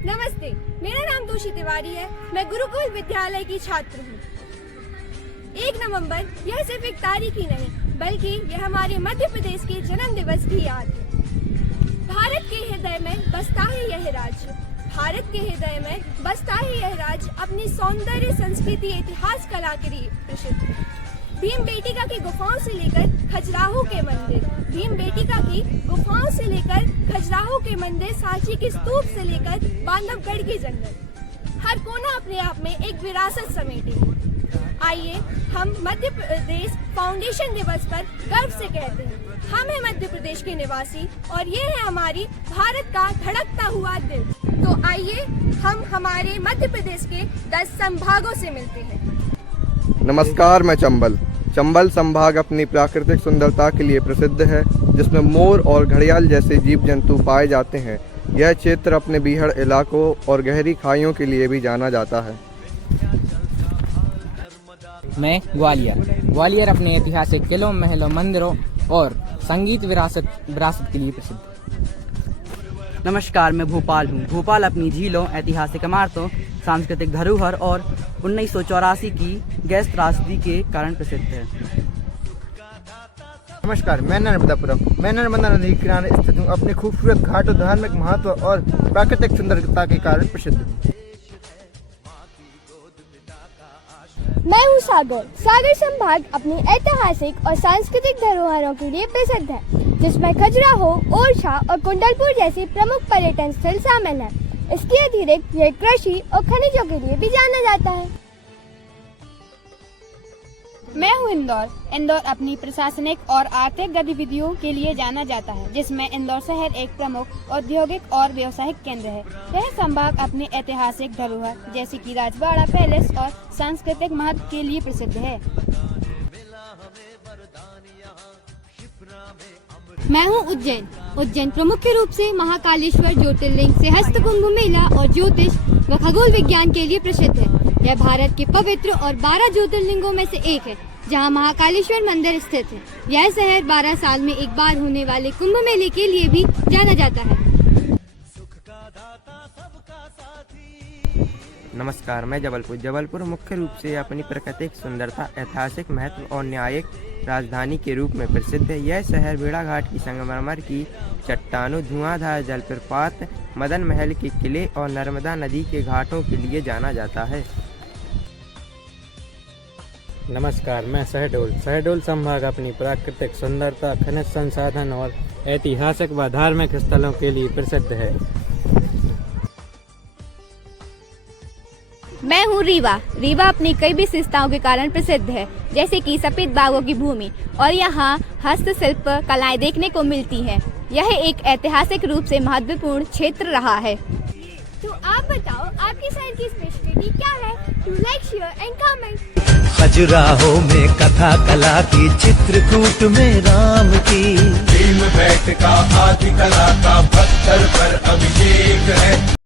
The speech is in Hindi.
नमस्ते, मेरा नाम दोषी तिवारी है। मैं गुरुकुल विद्यालय की छात्र हूँ। 1 नवंबर यह सिर्फ एक तारीख ही नहीं, बल्कि यह हमारे मध्य प्रदेश के जन्म दिवस की याद है। भारत के हृदय में बसता है यह राज्य। भारत के हृदय में बसता है यह राज्य अपनी सौंदर्य, संस्कृति, इतिहास, कला के लिए प्रसिद्ध है। भीमबेटका की गुफाओं से लेकर खजुराहो के मंदिर, भीमबेटका की गुफाओं से लेकर खजुराहो के मंदिर, सांची के स्तूप से लेकर बांधवगढ़ के जंगल, हर कोना अपने आप में एक विरासत समेटे है। आइए हम मध्य प्रदेश फाउंडेशन दिवस पर गर्व से कहते हैं, हम हैं मध्य प्रदेश के निवासी और ये है हमारी भारत का धड़कता हुआ दिल। तो आइए हम हमारे मध्य प्रदेश के 10 संभागों से मिलते हैं। नमस्कार, मैं चंबल संभाग अपनी प्राकृतिक सुंदरता के लिए प्रसिद्ध है, जिसमें मोर और घड़ियाल जैसे जीव जंतु पाए जाते हैं। यह क्षेत्र अपने बीहड़ इलाकों और गहरी खाइयों के लिए भी जाना जाता है। मैं ग्वालियर अपने ऐतिहासिक किलों, महलों, मंदिरों और संगीत विरासत के लिए प्रसिद्ध है। नमस्कार, मैं भोपाल हूँ। भोपाल अपनी झीलों, ऐतिहासिक इमारतों, सांस्कृतिक धरोहर और 1984 की गैस त्रासदी के कारण प्रसिद्ध है। नमस्कार, मैं नर्मदा नदी के किनारे स्थित हूँ। अपने खूबसूरत घाटों, धार्मिक महत्व और प्राकृतिक सुंदरता के कारण प्रसिद्ध हूँ। मैं हूँ सागर संभाग अपनी ऐतिहासिक और सांस्कृतिक धरोहरों के लिए प्रसिद्ध है, जिसमें खजुराहो, ओरछा और कुंडलपुर जैसे प्रमुख पर्यटन स्थल शामिल हैं। इसके अतिरिक्त यह कृषि और खनिजों के लिए भी जाना जाता है। मैं हूँ इंदौर अपनी प्रशासनिक और आर्थिक गतिविधियों के लिए जाना जाता है, जिसमें इंदौर शहर एक प्रमुख औद्योगिक और व्यवसायिक केंद्र है। यह संभाग अपनी ऐतिहासिक धरोहर जैसे कि राजवाड़ा पैलेस और सांस्कृतिक महत्व के लिए प्रसिद्ध है। मैं हूँ उज्जैन प्रमुख रूप से महाकालेश्वर ज्योतिर्लिंग से हस्त कुंभ मेला और ज्योतिष व खगोल विज्ञान के लिए प्रसिद्ध है। यह भारत के पवित्र और 12 ज्योतिर्लिंगों में से एक है, जहाँ महाकालेश्वर मंदिर स्थित है। यह शहर 12 साल में एक बार होने वाले कुंभ मेले के लिए भी जाना जाता है। नमस्कार, मैं जबलपुर मुख्य रूप से अपनी प्राकृतिक सुंदरता, ऐतिहासिक महत्व और न्यायिक राजधानी के रूप में प्रसिद्ध है। यह शहर भेड़ाघाट की संगमरमर की चट्टानों, धुआंधार जलप्रपात, मदन महल के किले और नर्मदा नदी के घाटों के लिए जाना जाता है। नमस्कार, मैं शहडोल संभाग अपनी प्राकृतिक सुंदरता, खनिज संसाधन और ऐतिहासिक व धार्मिक स्थलों के लिए प्रसिद्ध है। मैं हूँ रीवा अपनी कई विशेषताओं के कारण प्रसिद्ध है, जैसे कि सफेद बागों की भूमि और यहाँ हस्तशिल्प कलाएं देखने को मिलती हैं। यह एक ऐतिहासिक रूप से महत्वपूर्ण क्षेत्र रहा है। तो आप बताओ, आपके शहर की स्पेशलिटी क्या है? Do like, share and comment. Khajuraho में कथा कला की, चित्रकूट में राम की, भीमबेटका आदि कला का पत्थर पर अभिषेक है।